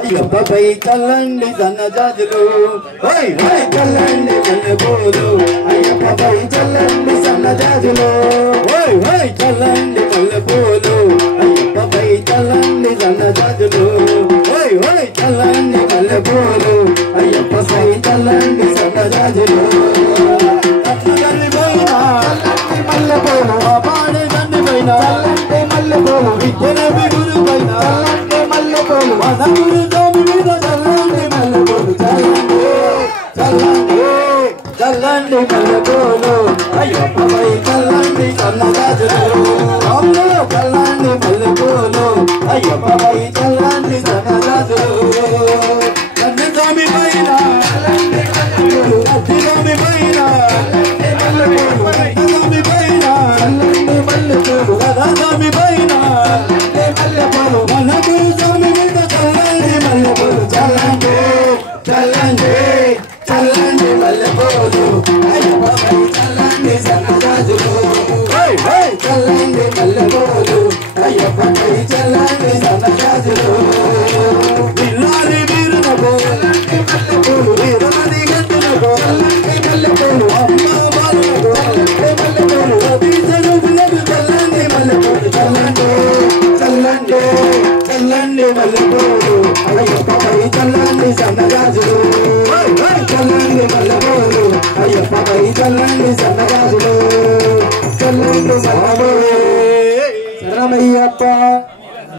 అయ్యప్పపై చల్లండి సన్నజాజులు ఓయ్ ఓయ్ చల్లండి మల్లెపూలు అయ్యప్పపై చల్లండి సన్నజాజులు ఓయ్ ఓయ్ చల్లండి మల్లెపూలు అయ్యప్పపై చల్లండి సన్నజాజులు ఓయ్ ఓయ్ చల్లండి మల్లెపూలు అయ్యప్పపై చల్లండి సన్నజాజులు మల్లెపూలు పాడే దండి పైన చల్లండి మల్లెపూలు విద్యనవి గురు పైన చల్లండి మల్లెపూలు గురు స్వామి మీద చల్లండి మల్లెపూలు చల్లండి చల్లండి చల్లండి మల్లె